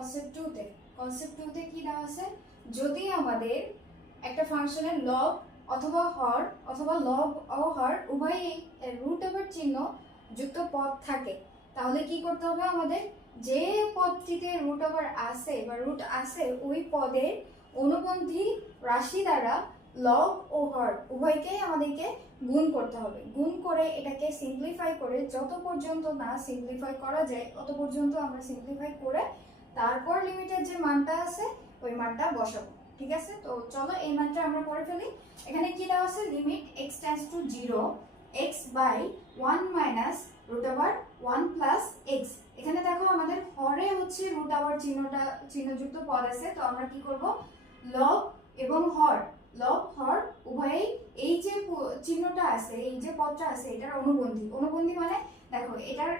Concept 2 তে কি দেওয়া আছে, যদি আমাদের একটা ফাংশনের লব অথবা হর অথবা লব ও হর উভয়ই রুট ওভার চিহ্ন যুক্ত পদ থাকে, তাহলে কি করতে হবে আমাদের, যে পদটিতে রুট ওভার আছে বা রুট আছে ওই পদের অনুবন্ধী রাশি দ্বারা লব ও হর উভয়কেই আমাদেরকে গুণ করতে হবে। গুণ করে এটাকে সিম্পলিফাই করে, যত পর্যন্ত না সিম্পলিফাই করা যায় তত পর্যন্ত আমরা সিম্পলিফাই করে তারপর লিমিটের যে মানটা আছে ওই মানটা বসাবো। ঠিক আছে, তো চলো এই মানটা আমরা করে ফেলি। এখানে কি দেওয়া আছে, limit x tends to 0 x by 1 minus root over 1 plus x। এখানে দেখো আমাদের হরে হচ্ছে রুট ওভার চিহ্নযুক্ত পদ আছে, তো আমরা কি করব, লব এবং হর, লব হর উভয়ই এই যে চিহ্নটা আছে, এই যে পদটা আছে এটার অনুবন্ধী মানে দেখো এটার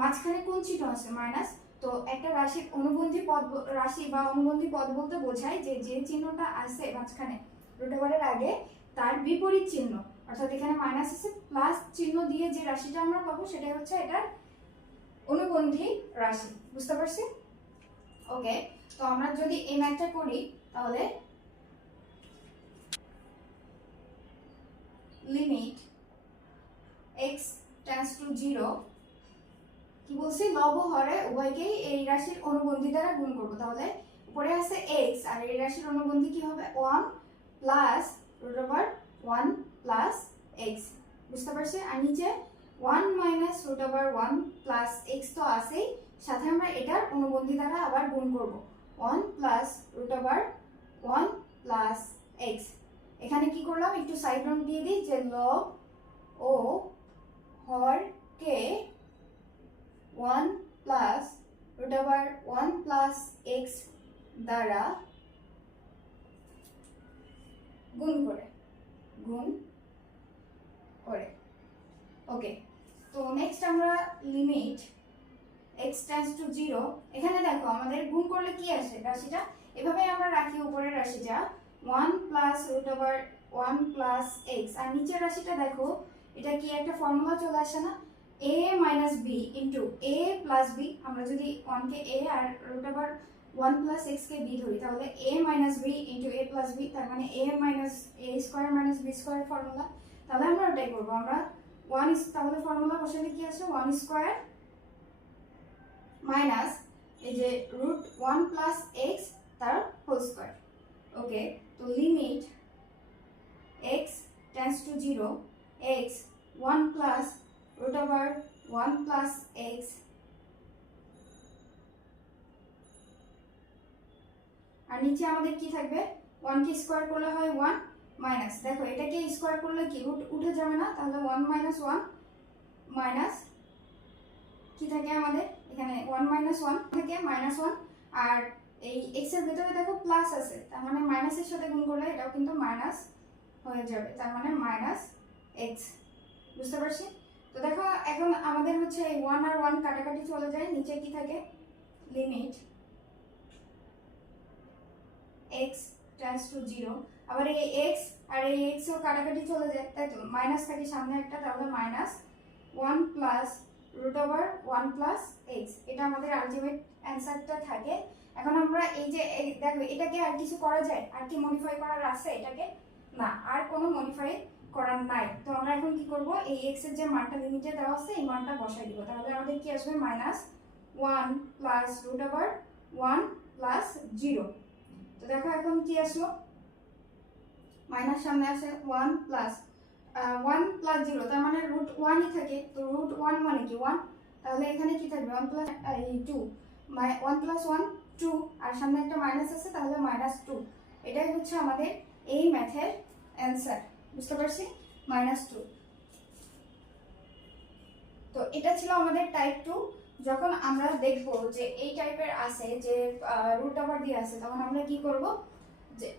মাঝখানে কোন চিহ্ন আছে, মাইনাস। তো একটা রাশির অনুবন্ধী পদ, রাশি বা অনুবন্ধী পদ বলতে বোঝায় যে যে চিহ্নটা আছে মাঝখানে রুট ওভারের আগে তার বিপরীত চিহ্ন, অর্থাৎ এখানে মাইনাস আছে প্লাস চিহ্ন দিয়ে যে রাশিটা আমরা পাবো সেটাই হচ্ছে এটার অনুবন্ধী রাশি। বুঝতে পারছি? ওকে, তো আমরা যদি এই ম্যাথটা করি তাহলে লিমিট x টেন্ডস টু 0, কি বলছি, লব ও হরে উভয়কেই এই রাশির অনুবন্ধী দ্বারা গুণ করব। তাহলে উপরে আছে x আর এই রাশির অনুবন্ধী কি হবে, 1 plus root over 1 plus x। বুঝতে পারছি? আর নিচে 1 minus root over 1 plus x তো আছেই, সাথে আমরা এটার অনুবন্ধী দ্বারা আবার গুণ করব, 1 plus root over 1 plus x। এখানে কি করলাম, একটু সাইড নোট দিয়ে দিই যে লব ও হরকে 1 plus root over 1 plus x দ্বারা গুণ করে ওকে। তো নেক্সট আমরা লিমিট x টেন্ডস টু 0, এখানে দেখো আমাদের গুণ করলে কি আসে, রাশিটা এভাবে আমরা রাখি, উপরের রাশিটা 1 plus root over 1 plus x, আর নিচের রাশিটা দেখো এটা কি একটা ফর্মুলা চলে আসে না, a minus b into a plus b। আমরা যদি 1 কে a আর রুট ওভার 1 প্লাস x কে b ধরি তাহলে a minus b into a plus b, তার মানে a minus a square minus b square formula. তাহলে আমরা ওটাই করবো, আমরা 1 তাহলে ফর্মুলা বসালে কি আসে, 1 স্কোয়ার মাইনাস এই যে রুট 1 প্লাস x তার হোল স্কোয়ার। ওকে, তো limit x tends to 0 x 1 plus root over 1 plus x আর নিচে আমাদের কি থাকবে, 1 কে স্কোয়ার করলে হয় 1 মাইনাস, দেখো এটাকে স্কোয়ার করলে কি রুট উঠে যাবে না, তাহলে 1 মাইনাস 1 মাইনাস কি থাকে আমাদের এখানে 1 মাইনাস 1 থেকে মাইনাস 1, আর এই x এর ভিতরে দেখো প্লাস আছে, তার মানে মাইনাসের সাথে গুণ করলে এটাও কিন্তু মাইনাস হয়ে যাবে, তার মানে মাইনাস x। বুঝতে পারছি? তো দেখো এখন আমাদের হচ্ছে এই 1 আর 1 কাটাকাটি চলে যায়, নিচে কি থাকে, লিমিট x টেন্ডস টু 0, আবার এই x আর এই x ও কাটাকাটি চলে যায়, তাই তো মাইনাস থাকে সামনে একটা, তাহলে minus 1 plus root over 1 plus x, এটা আমাদের আলটিমেট অ্যান্সারটা থাকে। এখন আমরা এই যে দেখো এটাকে আর কিছু করা যায়, আর কি মডিফাই করার আছে এটাকে, না আর কোনো মডিফাই করার নাই। তো আমরা এখন কি করব, এই x এর যে মানটা লিমিটে দেওয়া আছে এই মানটা বসাই দিব, তাহলে আমাদের কি আসবে, minus 1 plus root over 1 plus 0। তো দেখো এখন কি আসলো, মাইনাস সামনে আছে 1 প্লাস 1 প্লাস 0, তার মানে রুট 1 ই থাকে, তো রুট 1 মানে কি 1, তাহলে এখানে কি থাকবে 1 প্লাস 2, 1 প্লাস 1 2, আর সামনে একটা মাইনাস আছে তাহলে মাইনাস 2। এটাই হচ্ছে আমাদের এই ম্যাথের অ্যান্সার। বুঝতে পারছি, মাইনাস 2। তো এটা ছিল আমাদের টাইপ 2। যখন আমরা দেখব যে এই টাইপের আছে যে রুট ওভার দিয়ে আছে, তখন আমরা কি করব,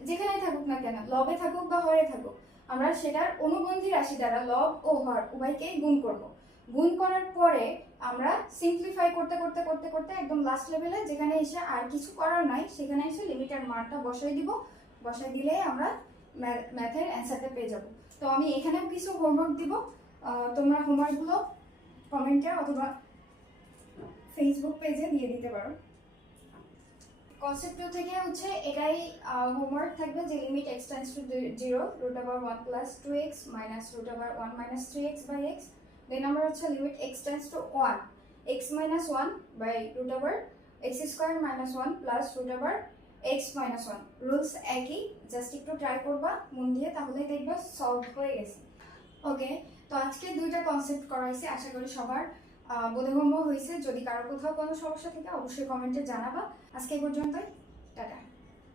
যেখানে থাকুক না কেন, লবে থাকুক বা হরে থাকুক, আমরা সেটার অনুবন্ধী রাশি দ্বারা লব ও হর উভয়কেই গুণ করব। গুণ করার পরে আমরা সিম্পলিফাই করতে করতে করতে করতে একদম লাস্ট লেভেলে যেখানে এসে আর কিছু করার নাই সেখানে এসে লিমিটের মানটা বসাই দিব, বসাই দিলে আমরা ম্যাথের অ্যান্সারটা পেয়ে যাব। তো আমি এখানেও কিছু হোমওয়ার্ক দিব, তোমরা হোমওয়ার্কগুলো কমেন্টে অথবা ফেসবুক পেজে দিয়ে দিতে পারো। কনসেপ্ট 2 থেকে হচ্ছে এটাই হোমওয়ার্ক থাকবে যে limit x tends to 0 √1 + 2x - √1 - 3x / x। 2 নম্বর হচ্ছে limit x tends two 1 x - 1 √x² - 1 + √x - 1। Rules একই, জাস্ট একটু ট্রাই করবা মন দিয়ে, তাহলেই দেখবা সলভ হয়ে গেছে। ওকে, তো আজকে দুইটা কনসেপ্ট করাইছি, আশা করি সবার বোধগম্য হয়েছে। যদি কারো কোথাও কোনো সমস্যা থাকে অবশ্যই কমেন্টে জানাবা। আজকে এই পর্যন্তই, টাটা।